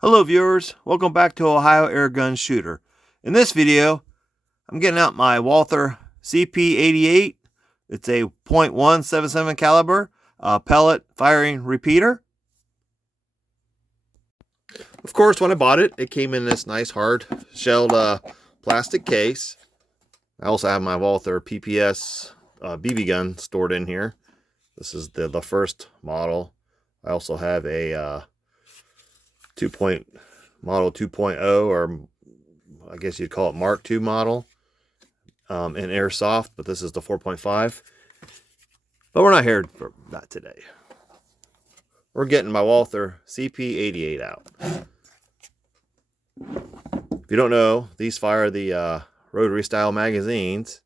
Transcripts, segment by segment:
Hello viewers, welcome back to Ohio Air Gun Shooter. In this video, I'm getting out my Walther CP88. It's a .177 caliber pellet firing repeater. Of course, when I bought it, it came in this nice hard shelled plastic case. I also have my Walther PPS BB gun stored in here. This is the first model. I also have a model 2.0, or I guess you'd call it Mark II model in airsoft, but this is the 4.5. But we're not here for that today. We're getting my Walther CP88 out. If you don't know, these fire the rotary style magazines,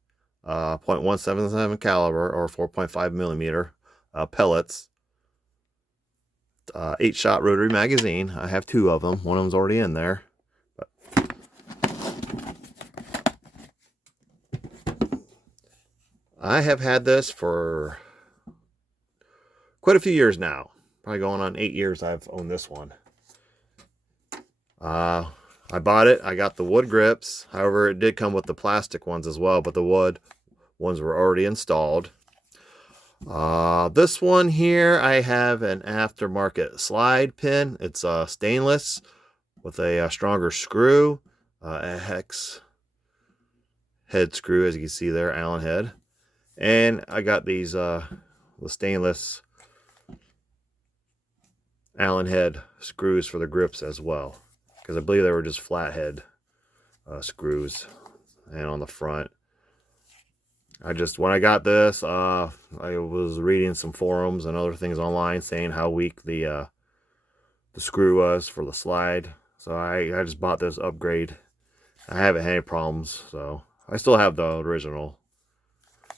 .177 caliber or 4.5 millimeter pellets. 8-shot rotary magazine. I have 2 of them. One of them's already in there. But I have had this for quite a few years now. Probably going on 8 years I've owned this one. I bought it. I got the wood grips. However, it did come with the plastic ones as well, but the wood ones were already installed. This one here, I have an aftermarket slide pin. It's stainless with a stronger screw, a hex head screw, as you can see there, Allen head. And I got these the stainless Allen head screws for the grips as well, because I believe they were just flathead screws. And on the front, when I got this, I was reading some forums and other things online saying how weak the screw was for the slide. So I just bought this upgrade. I haven't had any problems, so I still have the original.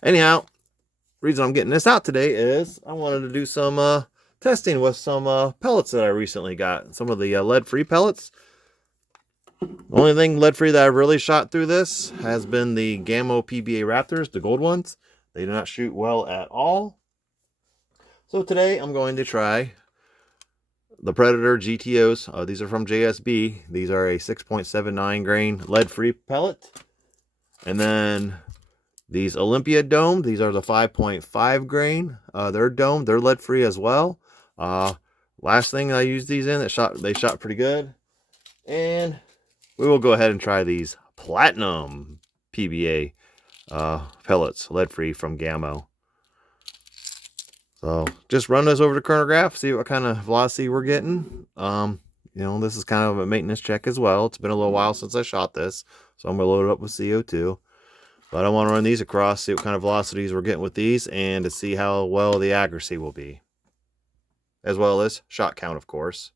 Anyhow, reason I'm getting this out today is I wanted to do some testing with some pellets that I recently got. Some of the lead-free pellets. The only thing lead-free that I've really shot through this has been the Gammo PBA Raptors, the gold ones. They do not shoot well at all. So today I'm going to try the Predator GTOs. These are from JSB. These are a 6.79 grain lead-free pellet. And then these Olympia Dome. These are the 5.5 grain. They're dome. They're lead-free as well. Last thing I used these in, they shot pretty good. And we will go ahead and try these Platinum PBA pellets, lead-free from Gammo. So just run this over the chronograph, see what kind of velocity we're getting. You know, this is kind of a maintenance check as well. It's been a little while since I shot this, so I'm going to load it up with CO2. But I want to run these across, see what kind of velocities we're getting with these, and to see how well the accuracy will be. As well as shot count, of course.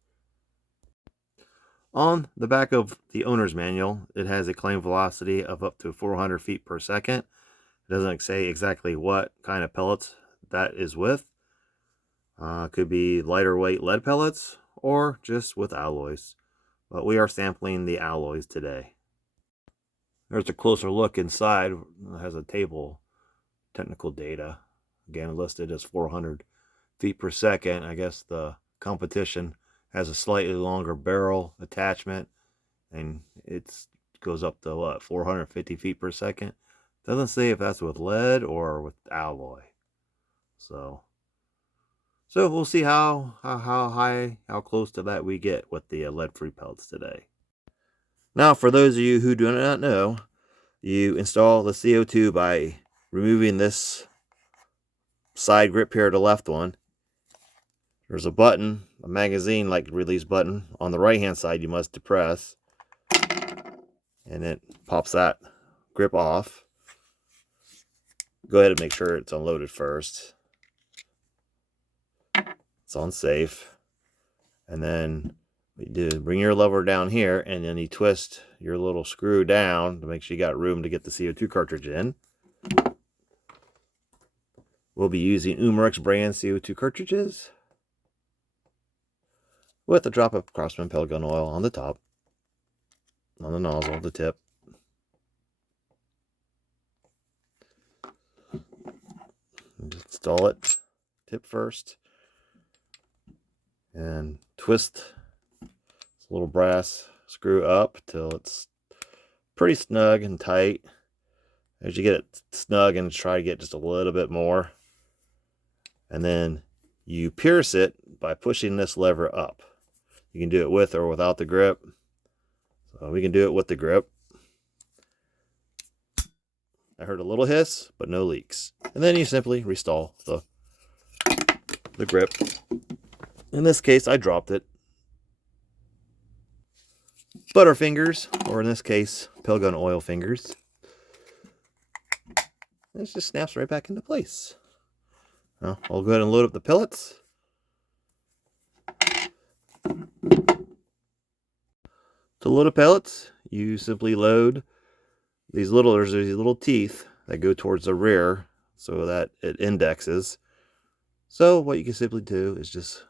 On the back of the owner's manual, it has a claim velocity of up to 400 feet per second. It doesn't say exactly what kind of pellets that is with. Could be lighter weight lead pellets or just with alloys. But we are sampling the alloys today. There's a closer look inside. It has a table, technical data. Again, listed as 400 feet per second. I guess the competition has a slightly longer barrel attachment, and it goes up to what, 450 feet per second. Doesn't say if that's with lead or with alloy. So we'll see how close to that we get with the lead-free pellets today. Now, for those of you who do not know, you install the CO2 by removing this side grip here, the left one. There's a button, a magazine like release button on the right hand side you must depress, and it pops that grip off. Go ahead and make sure it's unloaded first. It's on safe. And then you bring your lever down here, and then you twist your little screw down to make sure you got room to get the CO2 cartridge in. We'll be using Umarex brand CO2 cartridges with a drop of Craftsman pellet gun oil on the top, on the nozzle, the tip. Install it tip first and twist little brass screw up till it's pretty snug and tight. As you get it snug, and try to get just a little bit more, and then you pierce it by pushing this lever up. You can do it with or without the grip. So we can do it with the grip. I heard a little hiss, but no leaks. And then you simply restall the grip. In this case, I dropped it. Butterfingers, or in this case, pill gun oil fingers. And it just snaps right back into place. Now, I'll go ahead and load up the pellets. To load the pellets, you simply load these little teeth that go towards the rear so that it indexes. So what you can simply do is just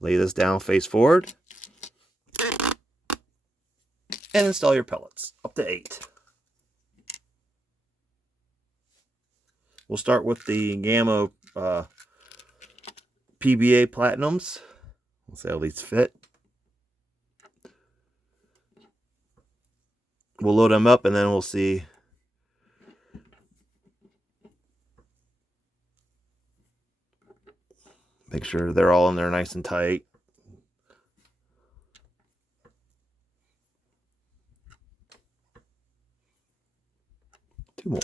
lay this down face forward and install your pellets, up to 8. We'll start with the Gamma PBA Platinums. We'll see how these fit. We'll load them up and then we'll see. Make sure they're all in there nice and tight. Two more.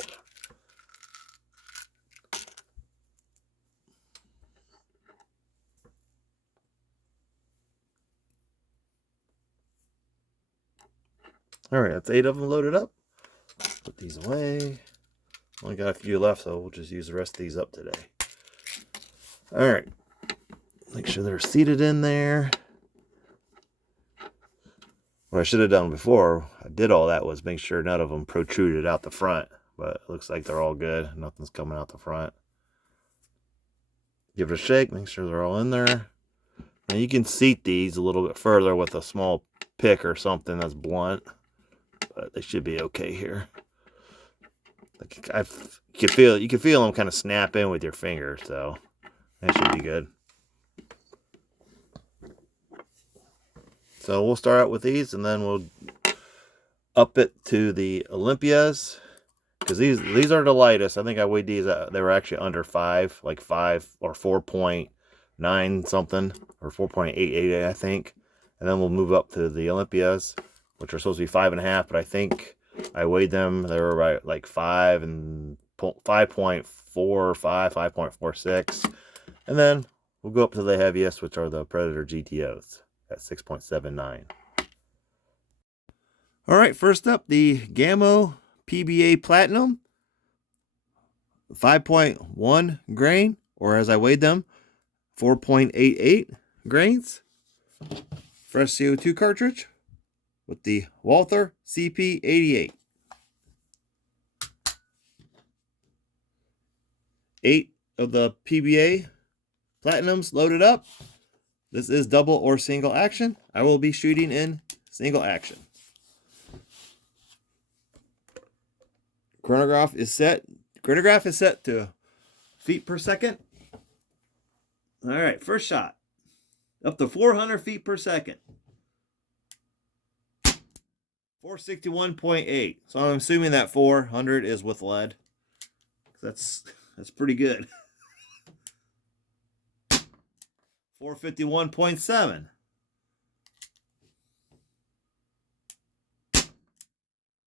All right, that's 8 of them loaded up. Put these away. Only got a few left, so we'll just use the rest of these up today. All right, make sure they're seated in there. What I should have done before I did all that was make sure none of them protruded out the front, but it looks like they're all good. Nothing's coming out the front. Give it a shake, make sure they're all in there. Now you can seat these a little bit further with a small pick or something that's blunt, but they should be okay here. You can feel them kind of snap in with your fingers, so that should be good. So we'll start out with these, and then we'll up it to the Olympias, because these are the lightest. I think I weighed these. They were actually under 5, like 5 or 4.9 something, or 4.88, I think. And then we'll move up to the Olympias, which are supposed to be 5.5, but I think I weighed them. They were right like 5 and 5.45, 5.46, and then we'll go up to the heaviest, which are the Predator GTOs at 6.79. All right, first up, the Gamma PBA Platinum, 5.1 grain, or as I weighed them, 4.88 grains. Fresh CO2 cartridge with the Walther CP88. 8 of the PBA Platinums loaded up. This is double or single action. I will be shooting in single action. Chronograph is set to feet per second. All right, first shot. Up to 400 feet per second. 461.8. So I'm assuming that 400 is with lead. That's pretty good. 451.7.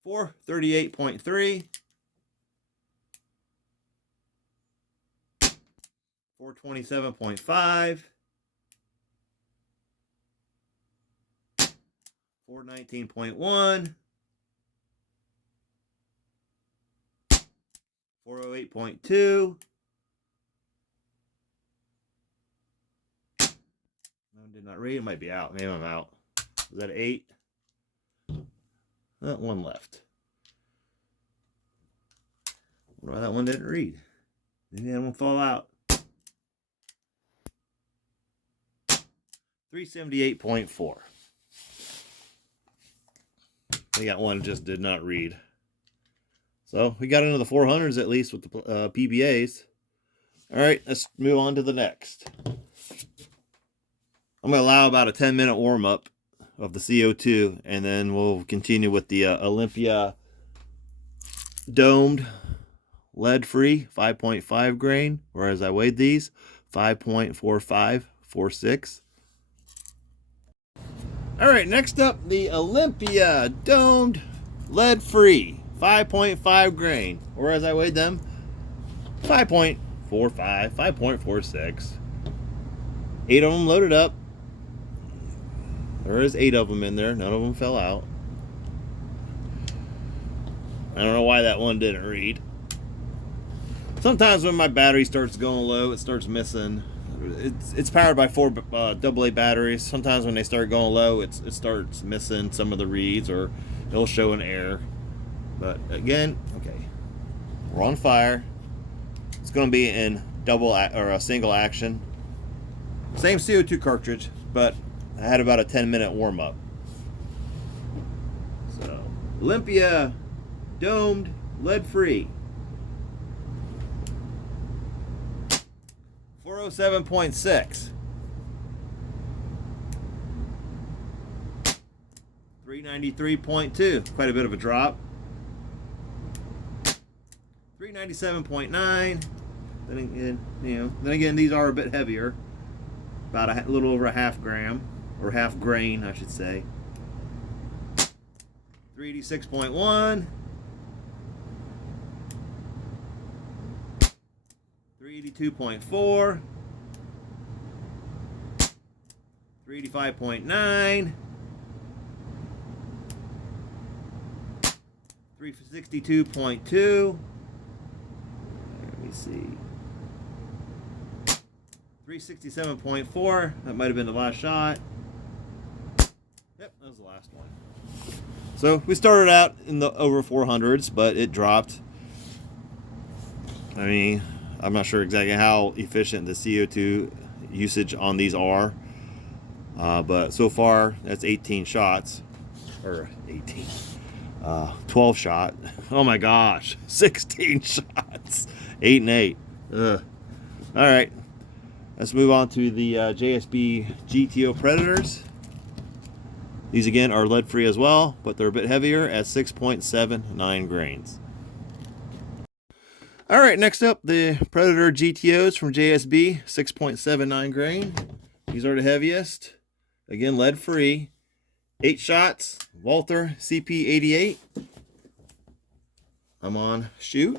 438.3. 427.5. 419.1. 408.2. Did not read. It might be out. Maybe I'm out. Is that 8? That one left. Why that one didn't read? Maybe that one fall out. 378.4. I got one just did not read. So we got into the 400s at least with the PBAs. All right, let's move on to the next. I'm going to allow about a 10-minute warm-up of the CO2, and then we'll continue with the Olympia domed lead-free 5.5 grain, whereas I weighed these 5.4546. All right, next up, the Olympia domed lead-free 5.5 grain, whereas I weighed them 5.45, 5.46. 8 of them loaded up. There is 8 of them in there. None of them fell out. I don't know why that one didn't read. Sometimes when my battery starts going low, it starts missing. It's powered by 4 AA batteries. Sometimes when they start going low, it starts missing some of the reads, or it'll show an error. But again, okay, we're on fire. It's going to be in double or a single action. Same CO2 cartridge, but I had about a 10-minute warm up. So Olympia domed lead free. 407.6. 393.2. Quite a bit of a drop. 397.9. Then again, these are a bit heavier. About a little over a half gram, or half grain, I should say. 386.1. 382.4. 385.9. 362.2. Let me see. 367.4. That might have been the last shot. Yep, that was the last one. So we started out in the over 400s, but it dropped. I mean, I'm not sure exactly how efficient the CO2 usage on these are, but so far that's 18 shots, or 18, 12 shot. Oh my gosh, 16 shots, 8 and 8. Ugh. All right, let's move on to the JSB GTO Predators. These again are lead free as well, but they're a bit heavier at 6.79 grains. All right, next up, the Predator GTOs from JSB, 6.79 grain. These are the heaviest. Again, lead free. 8 shots, Walther CP88. I'm on shoot.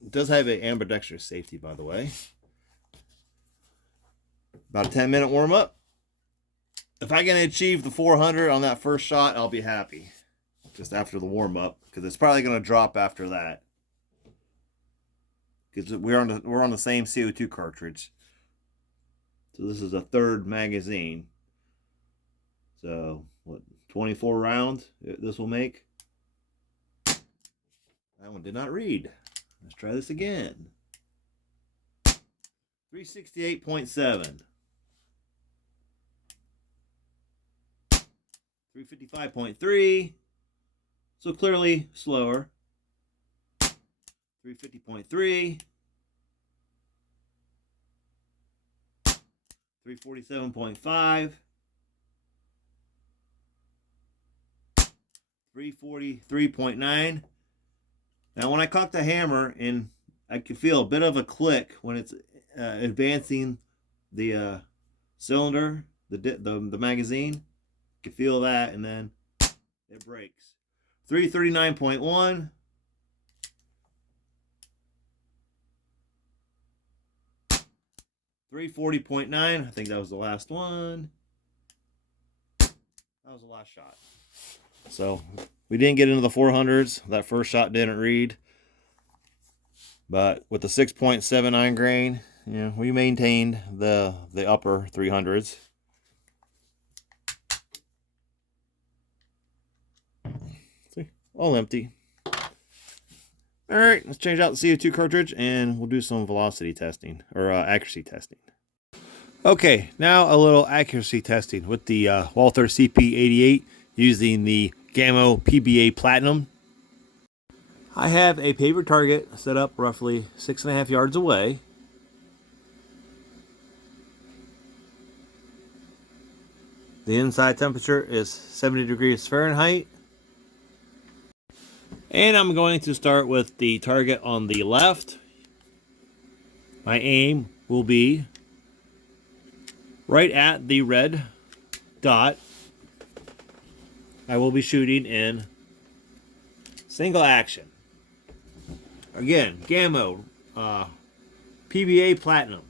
It does have an ambidextrous safety, by the way. About a 10-minute warm up. If I can achieve the 400 on that first shot, I'll be happy. Just after the warm up, because it's probably going to drop after that. Because we're on the same CO2 cartridge. So this is a 3rd magazine. So what, 24 rounds this will make? That one did not read. Let's try this again. 368.7. 355.3. So clearly slower. 350.3. 347.5. 343.9. Now when I cock the hammer, and I can feel a bit of a click when it's advancing the cylinder, the magazine. You can feel that, and then it breaks. 339.1. 340.9. I think that was the last one. That was the last shot. So we didn't get into the 400s. That first shot didn't read. But with the 6.79 grain, we maintained the upper 300s. See, all empty. All right, let's change out the CO2 cartridge and we'll do some velocity testing, or accuracy testing. Okay, now a little accuracy testing with the Walther CP88 using the Gamma PBA Platinum. I have a paper target set up roughly 6.5 yards away. The inside temperature is 70 degrees Fahrenheit. And I'm going to start with the target on the left. My aim will be right at the red dot. I will be shooting in single action. Again, Gammo, PBA Platinum.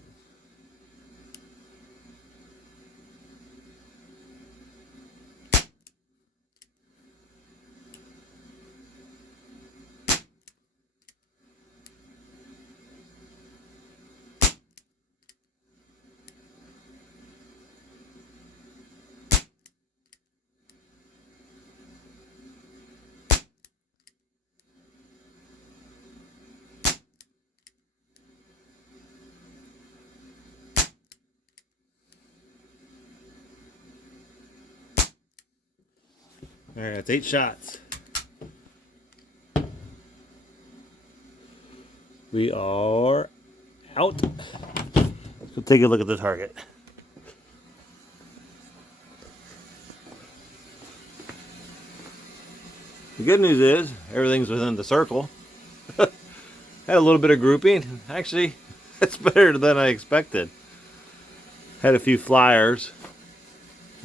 All right, that's 8 shots. We are out. So take a look at the target. The good news is everything's within the circle. Had a little bit of grouping. Actually, it's better than I expected. Had a few flyers.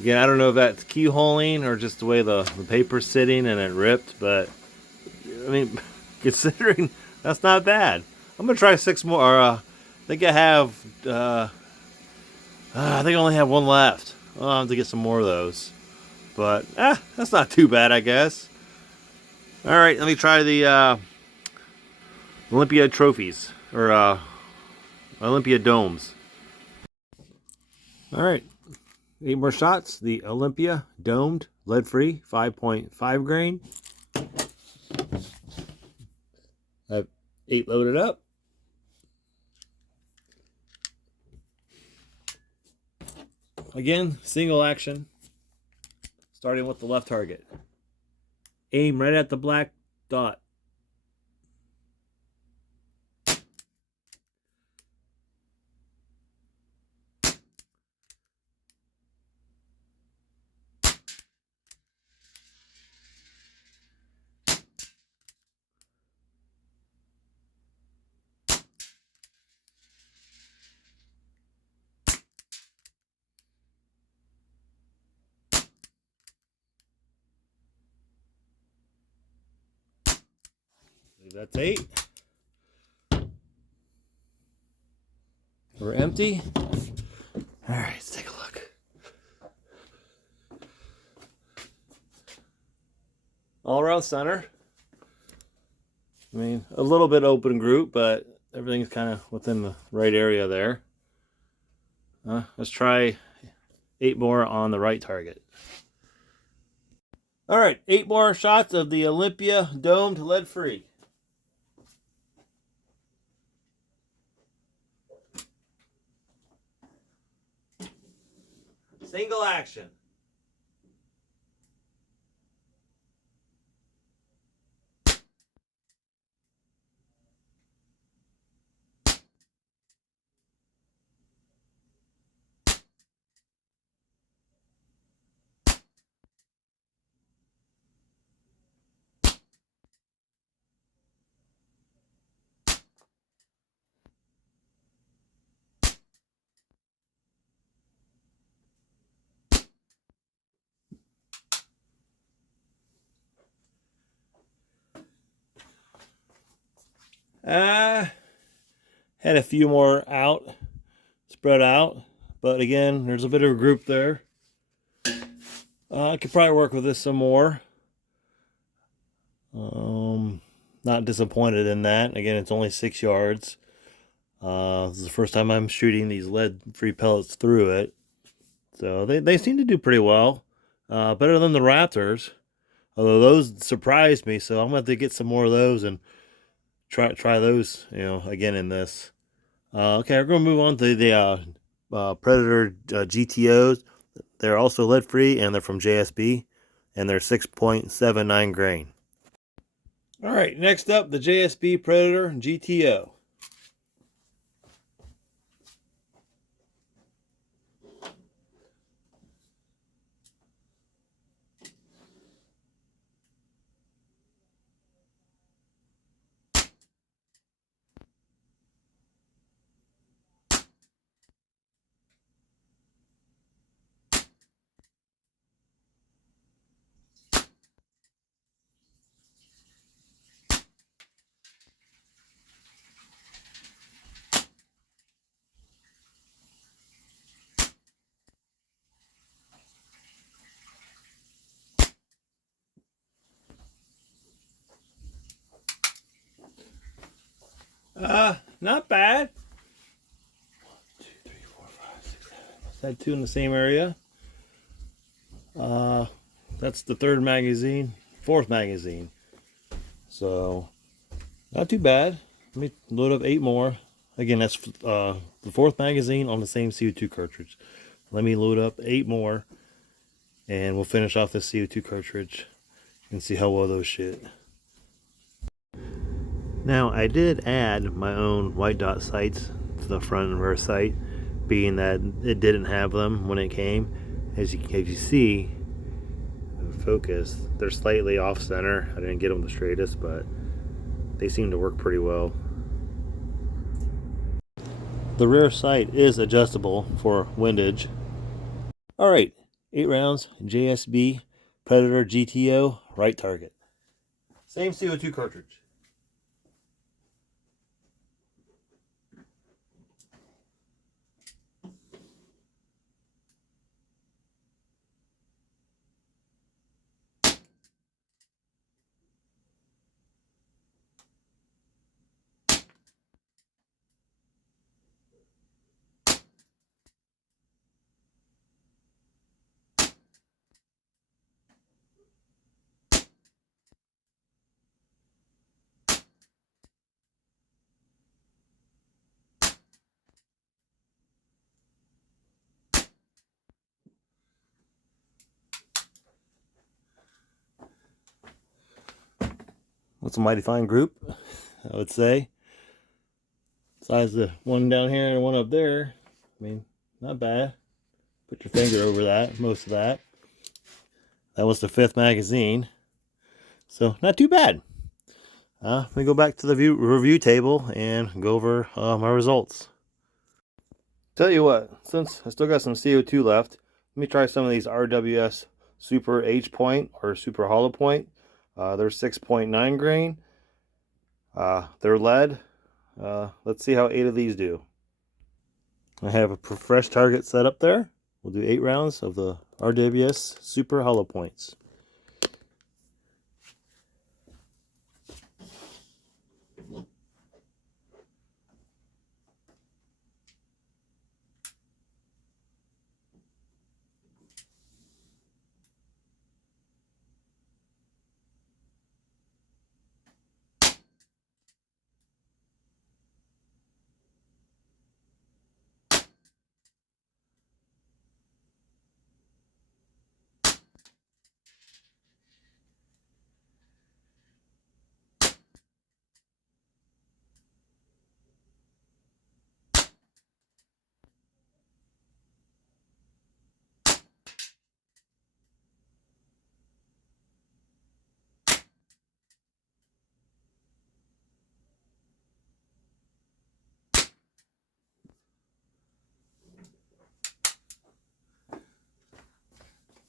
Again, I don't know if that's keyholing or just the way the paper's sitting and it ripped, but I mean, considering that's not bad. I'm gonna try 6 more. I think I have. I think I only have 1 left. I'll have to get some more of those, but that's not too bad, I guess. All right, let me try the Olympia trophies or Olympia domes. All right. 8 more shots. The Olympia domed, lead-free, 5.5 grain. I have 8 loaded up. Again, single action. Starting with the left target. Aim right at the black dot. That's 8. We're empty. All right, let's take a look. All around center. I mean, a little bit open group, but everything's kind of within the right area there. Let's try 8 more on the right target. All right, 8 more shots of the Olympia domed lead-free. Single action. Had a few more out, spread out, but again, there's a bit of a group there. I could probably work with this some more. Not disappointed in that. Again, it's only 6 yards. This is the first time I'm shooting these lead-free pellets through it. So they seem to do pretty well. Better than the Raptors. Although those surprised me, so I'm going to have to get some more of those and try those, again in this. Okay, we're going to move on to the Predator GTOs. They're also lead-free, and they're from JSB, and they're 6.79 grain. All right, next up, the JSB Predator GTO. Not bad. 1, 2, 3, 4, 5, 6, 7. Had two in the same area. That's the third magazine, fourth magazine. So not too bad. Let me load up 8 more. Again, that's the fourth magazine on the same CO2 cartridge. Let me load up 8 more, and we'll finish off this CO2 cartridge and see how well those shit. Now, I did add my own white dot sights to the front and rear sight, being that it didn't have them when it came. As you see, focus, they're slightly off center. I didn't get them the straightest, but they seem to work pretty well. The rear sight is adjustable for windage. Alright, 8 rounds, JSB, Predator GTO, right target. Same CO2 cartridge. That's a mighty fine group, I would say. Besides the one down here and one up there, I mean, not bad. Put your finger over that, most of that. That was the 5th magazine, so not too bad. Let me go back to the review table and go over my results. Tell you what, since I still got some CO2 left, let me try some of these RWS Super H Point or Super Hollow Point. They're 6.9 grain. They're lead. Let's see how 8 of these do. I have a fresh target set up there. We'll do 8 rounds of the RWS Super Hollow Points.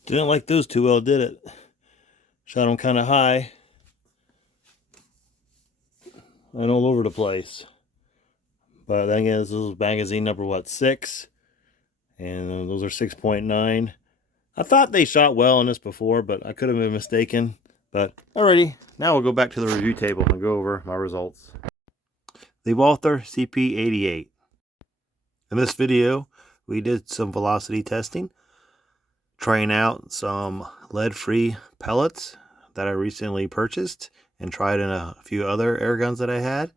Didn't like those too well, did it? Shot them kind of high and all over the place. But then again, this is magazine number, what, 6? And those are 6.9. I thought they shot well on this before, but I could have been mistaken. But alrighty, now we'll go back to the review table and go over my results. The Walther CP88. In this video, we did some velocity testing, trying out some lead-free pellets that I recently purchased and tried in a few other air guns that I had.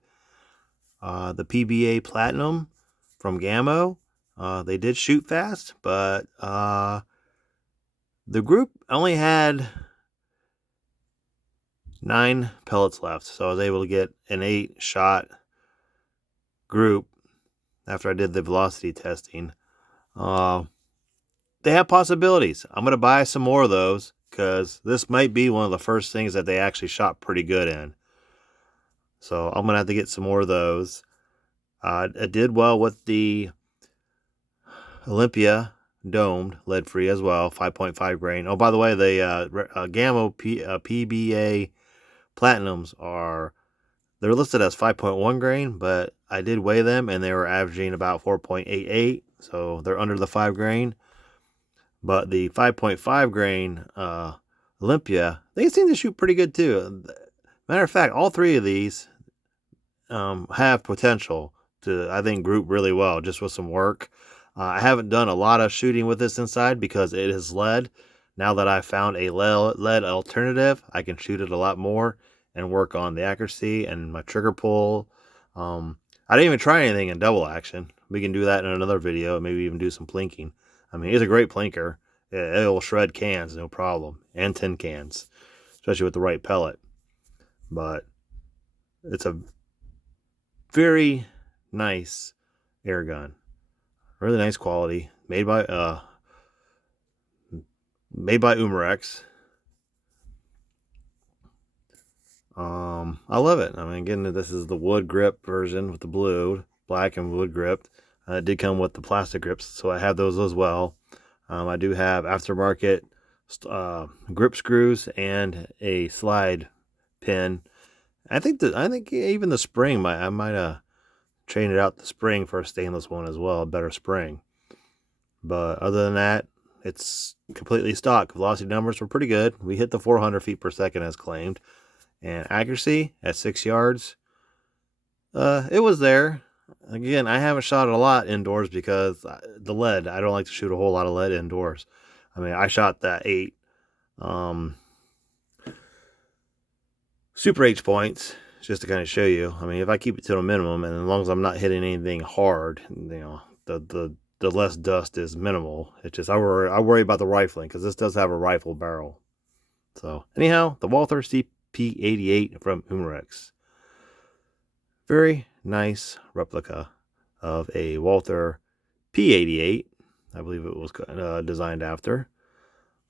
The PBA Platinum from Gammo. They did shoot fast, but the group only had 9 pellets left, so I was able to get an 8-shot group after I did the velocity testing. They have possibilities. I'm going to buy some more of those because this might be one of the first things that they actually shot pretty good in. So I'm going to have to get some more of those. It did well with the Olympia domed lead-free as well, 5.5 grain. Oh, by the way, the Gammo PBA Platinums they're listed as 5.1 grain, but I did weigh them and they were averaging about 4.88, so they're under the 5 grain. But the 5.5 grain Olympia, they seem to shoot pretty good too. Matter of fact, all 3 of these, have potential to, I think, group really well just with some work. I haven't done a lot of shooting with this inside because it is lead. Now that I found a lead alternative, I can shoot it a lot more and work on the accuracy and my trigger pull. I didn't even try anything in double action. We can do that in another video, maybe even do some plinking. I mean, it's a great plinker. It'll shred cans, no problem, and tin cans, especially with the right pellet. But it's a very nice air gun, really nice quality, made by Umarex. I love it. I mean, again, this is the wood grip version with the blue, black and wood gripped. It did come with the plastic grips, so I have those as well. I do have aftermarket grip screws and a slide pin. I think even the spring I might traded out the spring for a stainless one as well, a better spring. But other than that, it's completely stock. Velocity numbers were pretty good. We hit the 400 feet per second as claimed. And accuracy at 6 yards, it was there. Again, I haven't shot it a lot indoors because the lead, I don't like to shoot a whole lot of lead indoors. I mean, I shot that 8 Super H points just to kind of show you. I mean, if I keep it to a minimum, and as long as I'm not hitting anything hard, you know, the less dust is minimal. It's just I worry about the rifling because this does have a rifle barrel. So anyhow, the Walther CP88 from Umarex. Very nice replica of a Walther P88. I believe it was designed after.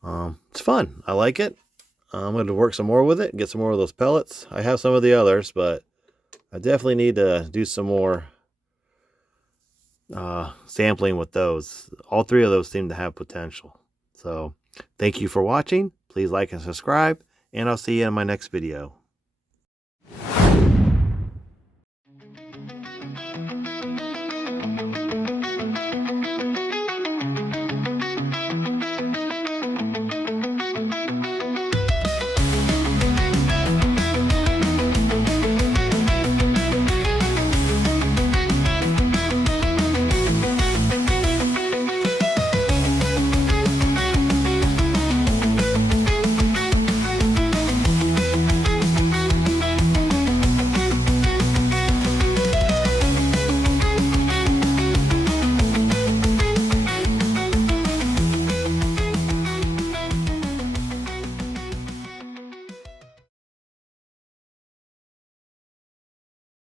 It's fun. I like it. I'm going to work some more with it, get some more of those pellets. I have some of the others, but I definitely need to do some more sampling with those. All 3 of those seem to have potential. So thank you for watching. Please like and subscribe, and I'll see you in my next video.